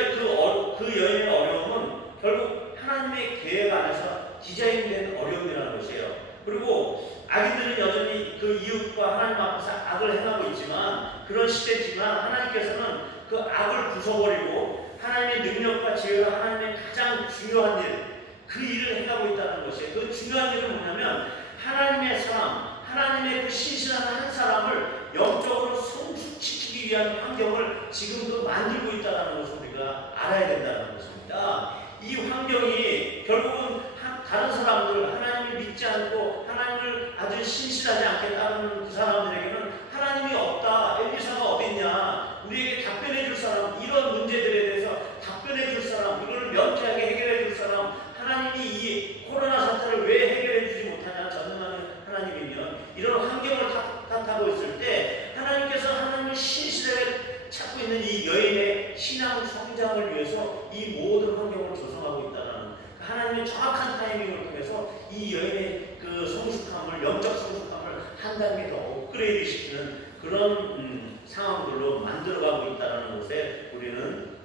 그 여인의 어려움은 결국 하나님의 계획 안에서 디자인된 어려움이라는 것이에요. 그리고 악인들은 여전히 그 이웃과 하나님 앞에서 악을 행하고 있지만 그런 시대지만 하나님께서는 그 악을 부숴버리고 하나님의 능력과 지혜가 하나님의 가장 중요한 일, 그 일을 행하고 있다는 것이에요. 그 중요한 일은 뭐냐면 하나님의 사람, 하나님의 그 신실한 한 사람을 영적으로 성숙시키기 위한 환경을 지금도 만들고 있다는 것을 우리가 알아야 된다는 것입니다. 이 환경이 결국은 다른 사람들, 하나님을 믿지 않고 하나님을 아주 신실하지 않게 따르는 그 사람들에게는 하나님이 없다, 엘리사가 어딨냐, 우리에게 답변해 줄 사람, 이런 문제들에 대해서 답변해 줄 사람, 이걸 명쾌하게 해결해 줄 사람, 하나님이 이 코로나 사태를 왜 해결해 주지 못하냐, 전능하는 하나님이면 이런 환경을 탓하고 있을 때 하나님께서 하나님을 신실하게 찾고 있는 이 여인의 신앙 성장을 위해서 이 모든 환경을 조성하고 있다는 하나님의 정확한 타이밍을 통해서 이 여인의 그 성숙함을, 영적 성숙함을 한 단계 더 업그레이드 시키는 그런 상황들로 만들어가고 있다는 것에 우리는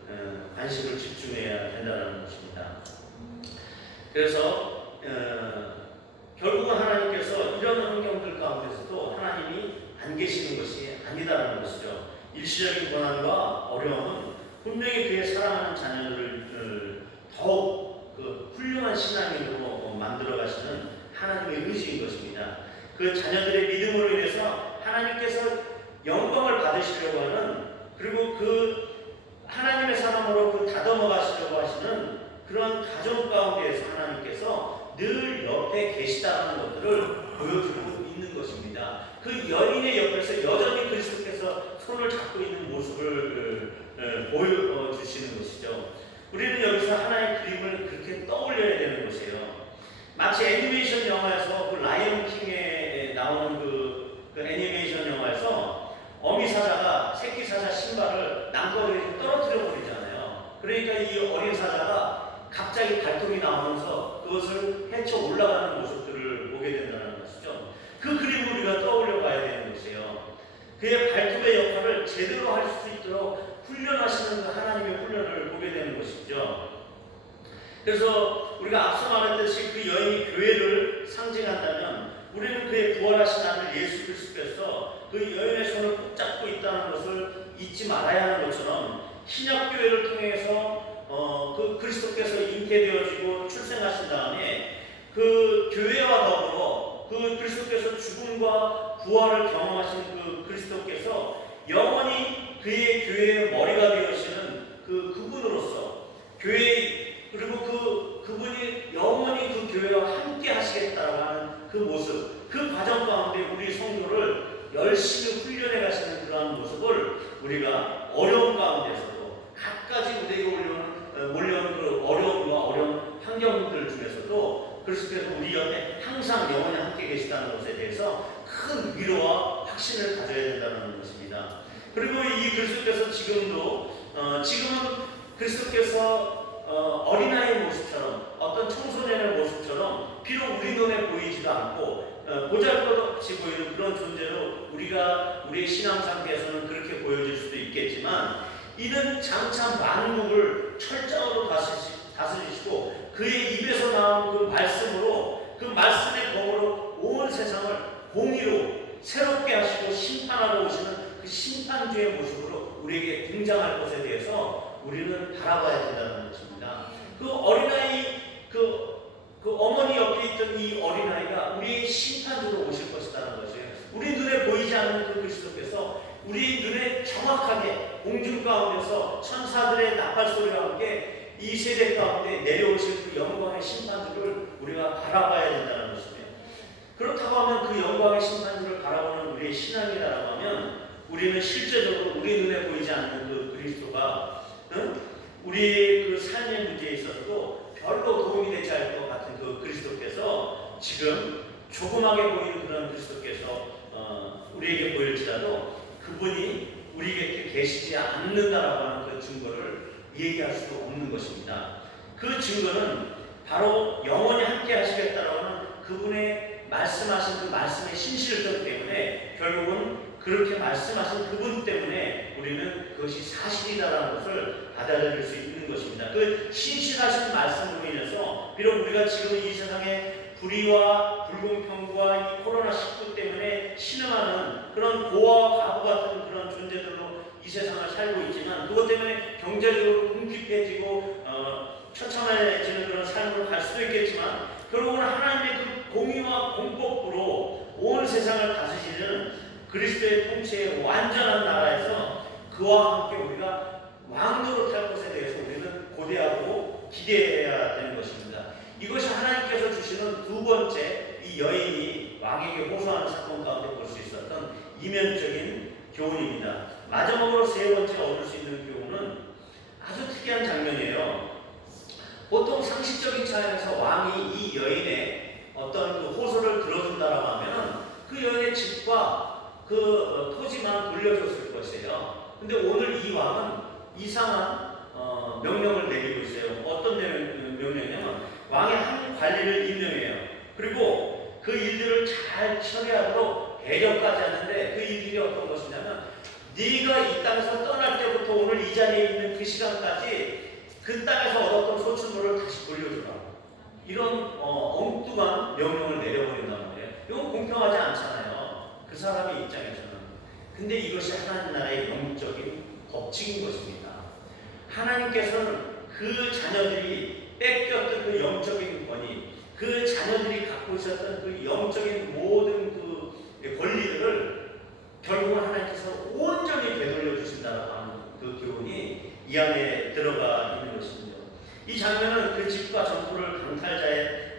관심을 집중해야 된다는 것입니다. 그래서 결국은 하나님께서 이런 환경들 가운데서도 하나님이 안 계시는 것이 아니다라는 것이죠. 일시적인 고난과 어려움은 분명히 그의 사랑하는 자녀들을 더욱 그 훌륭한 신앙인으로 만들어 가시는 하나님의 의지인 것입니다. 그 자녀들의 믿음으로 인해서 하나님께서 영광을 받으시려고 하는, 그리고 그 하나님의 사람으로 그 다듬어 가시려고 하시는 그런 가정 가운데에서 하나님께서 늘 옆에 계시다는 것들을 보여주고 있는 것입니다. 그 여인의 옆에서 여전히 그리스도께서 손을 잡고 있는 모습을 보여주시는 것이죠. 우리는 여기서 하나의 그림을 그렇게 떠올려야 되는 것이에요. 마치 애니메이션 영화에서 그 라이언 킹에 나오는 그 애니메이션 영화에서 어미 사자가 새끼 사자 신발을 남거리에 떨어뜨려 버리잖아요. 그러니까 이 어린 사자가 갑자기 발톱이 나오면서 그것을 헤쳐 올라가는 모습들을 보게 된다는 것이죠. 그 그림을 우리가 떠올려 봐야 되는 것이에요. 그의 발톱의 역할을 제대로 할 수 있도록 훈련하시는 그 하나님의 훈련을 보게 되는 것이죠. 그래서 우리가 앞서 말했듯이 그 여인이 교회를 상징한다면, 우리는 그의 부활하신 아들 예수 그리스도께서 그 여인의 손을 꼭 잡고 있다는 것을 잊지 말아야 하는 것처럼, 신약 교회를 통해서 그 그리스도께서 잉태되어지고 출생하신 다음에 그 교회와 더불어 그 그리스도께서 죽음과 부활을 경험하신 그 그리스도께서 영원히 그의 교회의 머리가 되어지는 그분으로서 그리고 그분이 영원히 그 교회와 함께 하시겠다고 하는 그 모습, 그 과정 가운데 우리 성도를 열심히 훈련해 가시는 그러한 모습을 우리가 어려운 가운데서도 갖가지 우리에게 몰려오는 그 어려움과 어려운 환경들 중에서도 그리스도께서 우리 옆에 항상 영원히 함께 계시다는 것에 대해서 큰 위로와 확신을 가져야 된다는 것입니다. 그리고 이 그리스도께서 지금은 그리스도께서 어린아이의 모습처럼, 어떤 청소년의 모습처럼 비록 우리 눈에 보이지도 않고 보잘것없이 보이는 그런 존재로 우리가 우리의 신앙 상태에서는 그렇게 보여질 수도 있겠지만, 이는 장차 만국을 철저하로 다스리시고 그의 입에서 나온 그 말씀으로, 그 말씀의 검으로 온 세상을 공의로 새롭게 하시고 심판하러 오시는 그 심판주의 모습으로 우리에게 등장할 것에 대해서 우리는 바라봐야 된다는 것입니다. 그 어린아이, 그 어머니 옆에 있던 이 어린아이가 우리의 심판주로 오실 것이라는 것이에요. 우리 눈에 보이지 않는 그 그리스도께서 우리 눈에 정확하게 공중 가운데서 천사들의 나팔 소리와 함께 이 세대 가운데 내려오실 그 영광의 심판주를 우리가 바라봐야 된다는 것입니다. 그렇다고 하면 그 영광의 심판주를 바라보는 우리의 신앙이라고 하면, 우리는 실제적으로 우리 눈에 보이지 않는 그 그리스도가 우리의 그 삶의 문제에 있어서도 별로 도움이 되지 않을 것 같은 그 그리스도께서 지금 조그맣게 보이는 그런 그리스도께서 우리에게 보일지라도 그분이 우리 곁에 계시지 않는다라고 하는 그 증거를 얘기할 수도 없는 것입니다. 그 증거는 바로 영원히 함께 하시겠다라고 하는 그분의 말씀하신 그 말씀의 신실성 때문에, 결국은 그렇게 말씀하신 그분 때문에 우리는 그것이 사실이다라는 것을 받아들일 수 있는 것입니다. 그 신실하신 말씀으로 인해서 비록 우리가 지금 이 세상에 불의와 불공평과 이 코로나19 때문에 신음하는 그런 고아와 가부 같은 그런 존재들로 이 세상을 살고 있지만, 그것 때문에 경제적으로 궁핍해지고 처참해지는 그런 삶으로 갈 수도 있겠지만, 결국은 하나님의 그 공의와 공법으로 온 세상을 다스리는 그리스도의 통치의 완전한 나라에서 그와 함께 우리가 왕노릇할 것에 대해서 우리는 고대하고 기대해야 되는 것입니다. 이것이 하나님께서 주시는 두 번째, 이 여인이 왕에게 호소하는 사건 가운데 볼 수 있었던 이면적인 교훈입니다. 마지막으로 세 번째 얻을 수 있는 교훈은 아주 특이한 장면이에요. 보통 상식적인 차원에서 왕이 이 여인의 어떤 그 호소를 들어준다라고 하면 그 여인의 집과 그 토지만 돌려줬을 것이에요. 근데 오늘 이 왕은 이상한 명령을 내리고 있어요. 어떤 명령이냐면 왕의 한 관리를 임명해요. 그리고 그 일들을 잘 처리하도록 배려까지 하는데, 그 일들이 어떤 것이냐면, 네가 이 땅에서 떠날 때부터 오늘 이 자리에 있는 그 시간까지 그 땅에서 얻었던 소출물을 다시 돌려주라. 이런 엉뚱한 명령을 내려버린단 말이에요. 이건 공평하지 않잖아요, 그 사람의 입장에서는. 근데 이것이 하나님 나라의 영적인 법칙인 것입니다. 하나님께서는 그 자녀들이 뺏겼던 그 영적인 권위, 그 자녀들이 갖고 있었던 그 영적인 모든 그 권리들을 결국은 하나님께서 온전히 되돌려 주신다라고 하는 그 교훈이 이 안에 들어가 있는 것입니다. 이 장면은 그 집과 전토를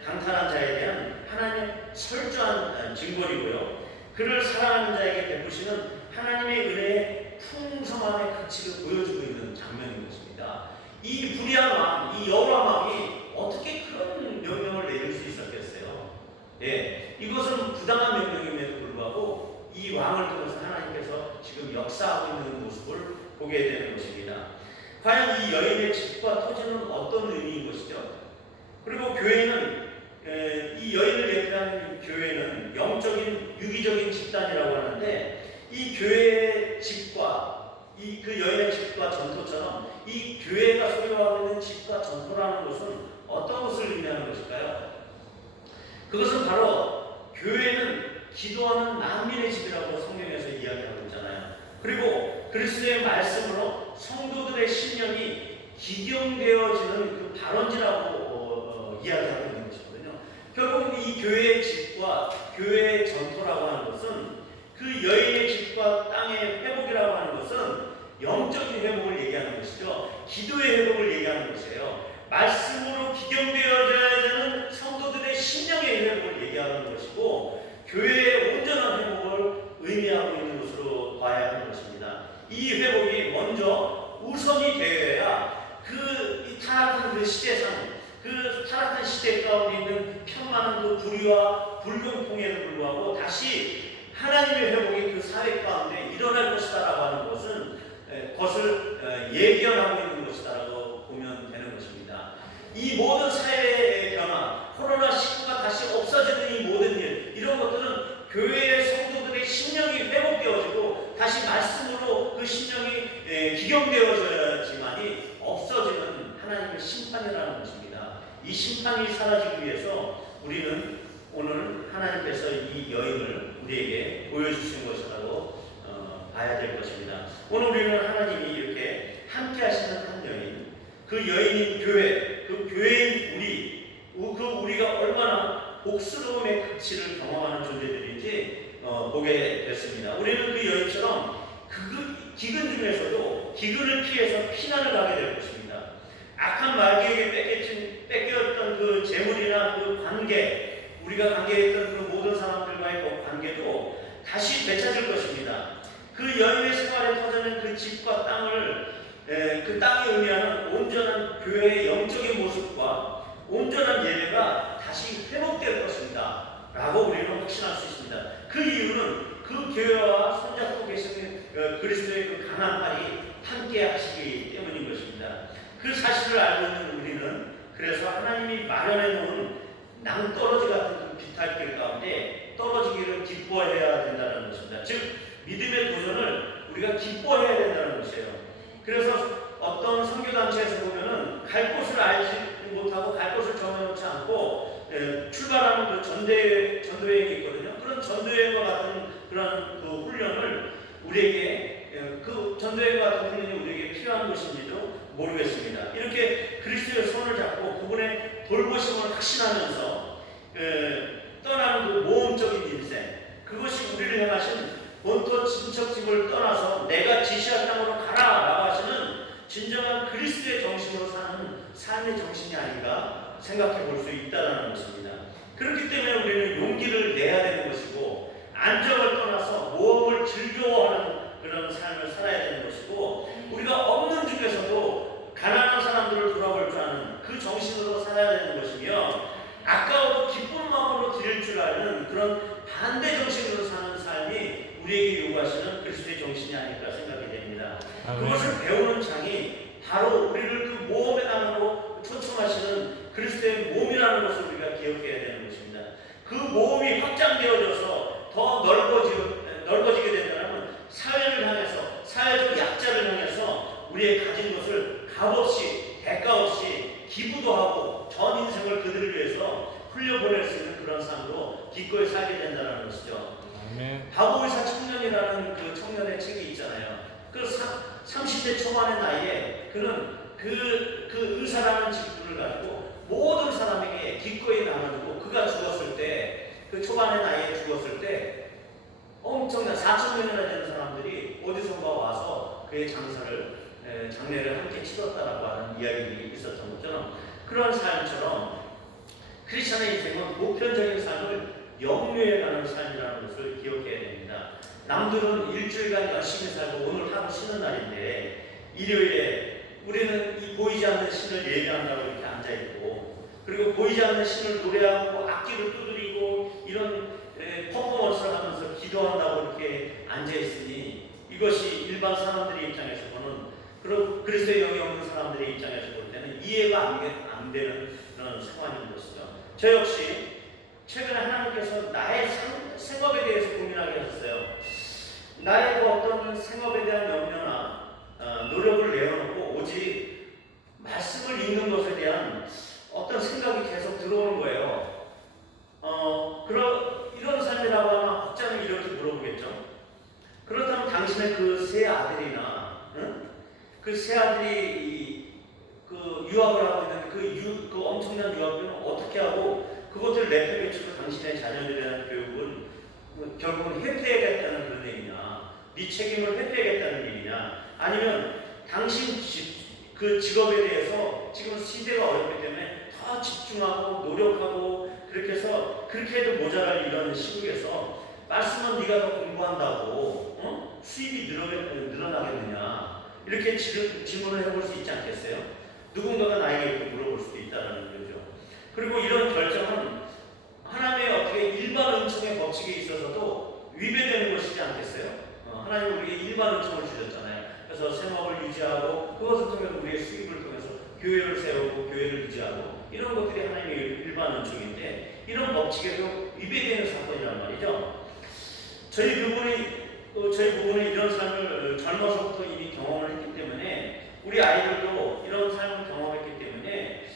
강탈한 자에 대한 하나님의 철저한 징벌이고요. 그를 사랑하는 자에게 베푸시는 하나님의 은혜의 풍성함의 가치를 보여주고 있는 장면인 것입니다. 이 불의한 왕, 이 여호람 왕이 어떻게 그런 명령을 내릴 수 있었겠어요? 예, 이것은 부당한 명령임에도 불구하고 이 왕을 통해서 하나님께서 지금 역사하고 있는 모습을 보게 되는 것입니다. 과연 이 여인의 집과 토지는 어떤 의미인 것이죠? 그리고 교회는 이 여인을 대표하는 교회는 영적인 유기적인 집단이라고 하는데 이 교회의 집과 그 여인의 집과 전토처럼 이 교회가 소유하고 있는 집과 전토라는 것은 어떤 것을 의미하는 것일까요? 그것은 바로 교회는 기도하는 만민의 집이라고 성경에서 이야기하고 있잖아요. 그리고 그리스도의 말씀으로 성도들의 심령이 기경되어지는 그 발원지라고 이야기하고 있는 것이거든요. 결국 이 교회의 집과 교회의 전토라고 하는 것은 그 여인의 집과 땅의 회복이라고 하는 것은 영적인 회복을 얘기하는 것이죠. 기도의 회복을 얘기하는 것이에요. 말씀으로 기경되어져야 되는 성도들의 심령의 회복을 얘기하는 것이고 교회의 온전한 회복을 의미하고 있는 것으로 봐야 하는 것입니다. 이 회복이 먼저 우선이 되어야 그 타락한 그 시대상, 그 타락한 시대 가운데 있는 편만한 그 불의와 불공통에도 불구하고 다시 하나님의 회복이 그 사회 가운데 일어날 것이다라고 하는 것을 예견하고 있는 것이다라고 보면 되는 것입니다. 이 모든 사회의 변화, 코로나19가 다시 없어지는 이 모든 일, 이런 것들은 교회의 성도들의 심령이 회복되어지고 다시 말씀으로 그 심령이 기경되어져야지만이 없어지는 하나님의 심판이라는 것입니다. 이 심판이 사라지기 위해서 우리는 오늘 하나님께서 이 여인을 우리에게 보여주신 것이라고 봐야 될 것입니다. 오늘 우리는 하나님이 이렇게 함께 하시는 한 여인, 그 여인인 교회, 그 교회인 우리가 얼마나 복스러움의 가치를 경험하는 존재들인지 보게 됐습니다. 우리는 그 여인처럼 기근 중에서도 기근을 피해서 피난을 가게 될 것입니다. 악한 마귀에게 뺏겼던 그 재물이나 그 관계, 우리가 관계했던 그 모든 사람들과의 그 관계도 다시 되찾을 것입니다. 그 여인의 생활에 터지는 그 집과 땅을 그 땅이 의미하는 온전한 교회의 영적인 모습과 온전한 예배가 다시 회복될 것입니다. 라고 우리는 확신할 수 있습니다. 그 이유는 그 교회와 손잡고 계시는 그리스도의 그 강한 팔이 함께 하시기 때문인 것입니다. 그 사실을 알고 있는 우리는 그래서 하나님이 마련해 놓은 낭떠러지 같은 그 비탈길 가운데 떨어지기를 기뻐해야 된다는 것입니다. 즉 믿음의 도전을 우리가 기뻐해야 된다는 것이에요. 그래서 어떤 선교단체에서 보면은 갈 곳을 알지 못하고 갈 곳을 정해놓지 않고 출발하는 그 전도여행이 있거든요. 그런 전도여행과 같은 그런 그 훈련을 우리에게 그 전도여행과 같은 훈련이 우리에게 필요한 것인지도 모르겠습니다. 이렇게 그리스도의 손을 잡고 그분의 돌보심을 확신하면서 떠나는 그 모험적인 인생, 그것이 우리를 향하신 본토 친척집을 떠나서 내가 지시할 땅으로 가라라고 하시는 진정한 그리스도의 정신으로 사는 삶의 정신이 아닌가 생각해 볼 수 있다는 것입니다. 그렇기 때문에 우리는 용기를 내야 되는 것이고 안정을 떠나서 모험을 즐거워하는 그런 삶을 살아야 되는 것이고 우리가 없는 중에서도 가난한 사람들을 돌아볼 줄 아는 그 정신으로 살아야 되는 것이며 아까워도 기쁜 마음으로 드릴 줄 아는 그런 반대 정신으로 사는 삶이 우리에게 요구하시는 그리스도의 정신이 아닐까 생각이 됩니다. 그것을 배우는 장이 바로 우리를 그 모험의 땅으로 초청하시는 그리스도의 몸이라는 것을 우리가 기억해야 되는 것입니다. 그 모험이 확장되어져서 더 넓어지게 된다면 사회를 향해서, 사회적 약자를 향해서 우리의 가진 것을 값없이, 대가 없이 기부도 하고 전 인생을 그들을 위해서 흘려보낼 수 있는 그런 삶으로 기꺼이 살게 된다는 것이죠. 바보의사 청년이라는 그 청년의 책이 있잖아요. 그 30대 초반의 나이에 그는 그 의사라는 직분을 가지고 모든 사람에게 기꺼이 나눠주고 그가 죽었을 때 그 초반의 나이에 죽었을 때 엄청난 4천 명이나 되는 사람들이 어디선가 와서 그의 장례를 함께 치렀다라고 하는 이야기들이 있었던 것처럼 그런 삶처럼 크리스천의 인생은 보편적인 삶을 영위해가는 삶이라는 것을 기억해야 됩니다. 남들은 일주일간 열심히 살고 오늘 하루 쉬는 날인데 일요일에 우리는 이 보이지 않는 신을 예배한다고 이렇게 앉아있고 그리고 보이지 않는 신을 노래하고 악기를 두드리고 이런 퍼포먼스를 하면서 기도한다고 이렇게 앉아있으니 이것이 일반 사람들의 입장에서 보는 그리스도의 영이 없는 사람들의 입장에서 볼 때는 이해가 안 되는 그런 상황인 것이죠. 저 역시 최근에 하나님께서 나의 생업에 대해서 고민하게 하셨어요. 나의 그 어떤 생업에 대한 염려나 노력을 내어놓고 오직 말씀을 읽는 것에 대한 어떤 생각이 계속 들어오는 거예요. 이런 삶이라고 하면 혹자는 이렇게 물어보겠죠. 그렇다면 당신의 그 세 아들이나 그 세 아들이 그 유학을 하고 있는 그 엄청난 유학비는 어떻게 하고 그것을 내팽개치고 당신의 자녀들에 대한 교육은 결국은 회피해야겠다는 그런 얘기냐, 네 책임을 회피하겠다는 얘기냐, 아니면 당신 그 직업에 대해서 지금 시대가 어렵기 때문에 더 집중하고 노력하고 그렇게 해서 그렇게 해도 모자랄 이런 시국에서 말씀은 네가 더 공부한다고 수입이 늘어나겠느냐 이렇게 질문을 해볼 수 있지 않겠어요? 누군가가 나에게 이렇게 물어볼 수도 있다는 거죠. 그리고 이런 결정은 하나님의 어떻게 일반 은총의 법칙에 있어서도 위배되는 것이지 않겠어요? 하나님 우리에게 일반 은총을 주셨잖아요. 그래서 생업을 유지하고 그것을 통해서 우리의 수입을 통해서 교회를 세우고 교회를 유지하고 이런 것들이 하나님의 일반 은총인데 이런 법칙에도 위배되는 사건이란 말이죠. 저희 부부는 이런 삶을 젊어서부터 이미 경험을 했기 때문에 우리 아이들도 이런 삶을 경험했기 때문에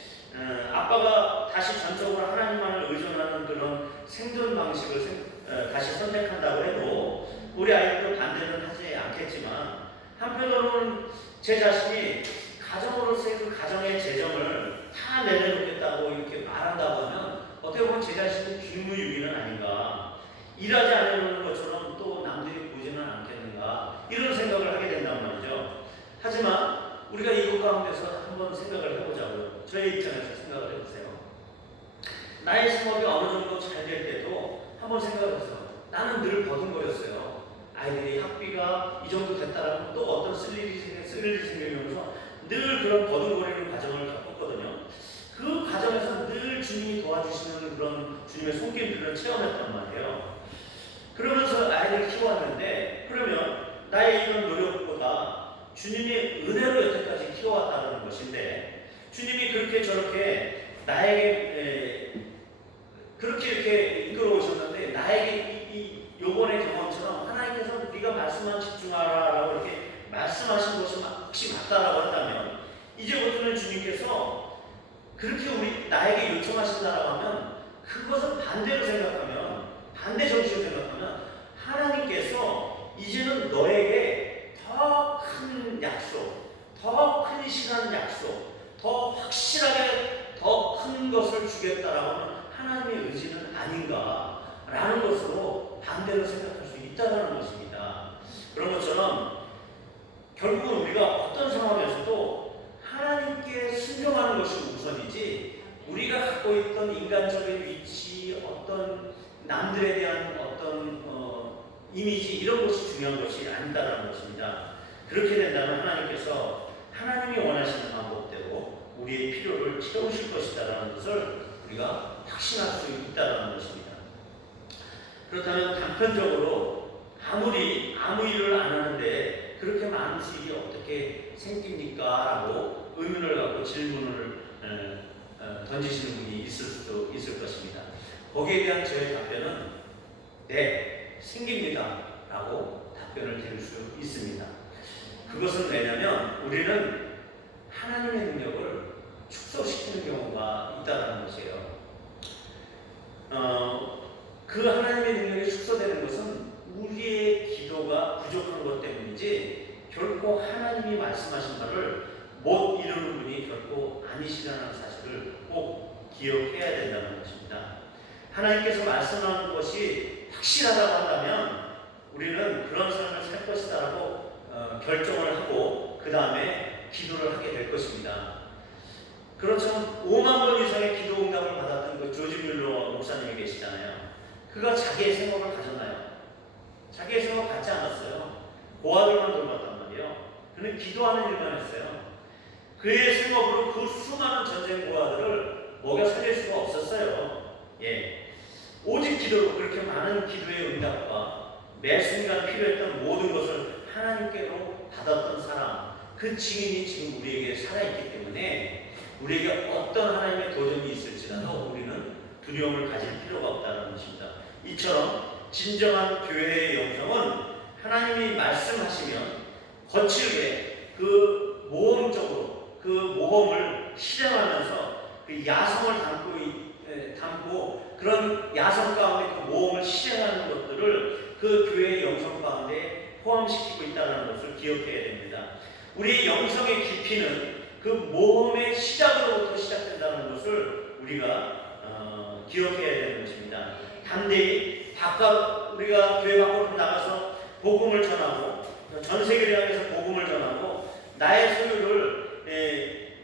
아빠가 다시 전적으로 하나님만을 의존하는 그런 생존 방식을 다시 선택한다고 해도 우리 아이들도 반대는 하지 않겠지만 한편으로는 제 자신이 가정으로서의 그 가정의 재정을 다 내려놓겠다고 이렇게 말한다고 하면 어떻게 보면 제 자신이 귀무유기는 아닌가, 일하지 않으려는 것처럼 또 남들이 보지는 않겠는가 이런 생각을 하게 된단 말이죠. 하지만 우리가 이것 가운데서 한번 생각을 해보자고요. 저의 입장에서 생각을 해보세요. 나의 생업이 어느 정도 잘 될 때도 한번 생각해보세요. 나는 늘 버둥거렸어요. 아이들이 학비가 이 정도 됐다라면 또 어떤 쓸 일이 생기면서 늘 그런 버둥거리는 과정을 겪었거든요. 그 과정에서 늘 주님이 도와주시는 그런 주님의 손길들을 체험했단 말이에요. 그러면서 아이를 키워왔는데 그러면 나의 이런 노력보다 주님이 은혜로 여태까지 키워왔다는 것인데 주님이 그렇게 저렇게 나에게 그렇게 이렇게 이끌어오셨는데 나에게 요번의 경험처럼 하나님께서 네가 말씀만 집중하라라고 이렇게 말씀하신 것이 혹시 맞다라고 한다면 이제부터는 주님께서 그렇게 나에게 요청하신다라고 하면 그것은 반대로 생각하면 반대 정신으로 생각하면 하나님께서 이제는 너에게 더 큰 약속, 더 큰 시간 약속, 더 확실하게 더 큰 것을 주겠다라고 하는 하나님의 의지는 아닌가라는 것으로 반대로 생각할 수 있다는 것입니다. 그런 것처럼 결국은 우리가 어떤 상황에서도 하나님께 순종하는 것이 우선이지 우리가 갖고 있던 인간적인 위치, 어떤 남들에 대한 어떤 이미지 이런 것이 중요한 것이 아니다라는 것입니다. 그렇게 된다면 하나님께서 하나님이 원하시는 방법대로 우리의 필요를 채우실 것이다라는 것을 우리가 확신할 수 있다라는 것입니다. 그렇다면 단편적으로 아무 일을 안 하는데 그렇게 많은 수익이 어떻게 생깁니까? 라고 의문을 갖고 질문을 던지시는 분이 있을 수도 있을 것입니다. 거기에 대한 저의 답변은 네, 생깁니다 라고 답변을 드릴 수 있습니다. 그것은 왜냐하면 우리는 하나님의 능력을 축소시키는 경우가 있다는 것이에요. 그 하나님의 능력이 축소되는 것은 우리의 기도가 부족한 것 때문이지 결코 하나님이 말씀하신 바를 못 이루는 분이 결코 아니시라는 사실을 꼭 기억해야 된다는 것입니다. 하나님께서 말씀하는 것이 확실하다고 한다면 우리는 그런 삶을 살 것이다라고 결정을 하고 그 다음에 기도를 하게 될 것입니다. 그렇죠. 5만 번 이상의 기도 응답을 받았던 그 조지 뮬러 목사님이 계시잖아요. 그가 자기의 생업을 가졌나요? 자기의 생업 갖지 않았어요. 고아들만 돌봤단 말이에요. 그는 기도하는 일만 했어요. 그의 생업으로 그 수많은 전쟁 고아들을 먹여 살릴 수가 없었어요. 예. 오직 기도로 그렇게 많은 기도의 응답과 매 순간 필요했던 모든 것을 하나님께로 받았던 사람, 그 증인이 지금 우리에게 살아있기 때문에 우리에게 어떤 하나님의 도전이 있을지라도 우리는 두려움을 가질 필요가 없다는 것입니다. 이처럼 진정한 교회의 영성은 하나님이 말씀하시면 거칠게 그 모험적으로 그 모험을 실행하면서 그 야성을 담고 그런 야성 가운데 그 모험을 실행하는 것들을 그 교회의 영성 가운데 포함시키고 있다는 것을 기억해야 됩니다. 우리의 영성의 깊이는 그 모험의 시작으로부터 시작된다는 것을 우리가 기억해야 되는 것입니다. 담대히 우리가 교회 밖으로 나가서 복음을 전하고 전 세계를 향해서 복음을 전하고 나의 소유를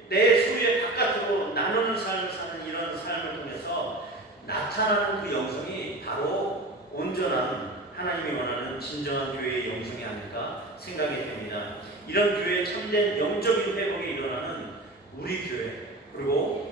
내 소유의 바깥으로 나누는 삶을 사는 이런 삶을 통해서 나타나는 그 영성이 바로 온전한 하나님이 원하는 진정한 교회의 영성이 아닐까 생각이 됩니다. 이런 교회의 참된 영적인 회복이 일어나는 우리 교회 그리고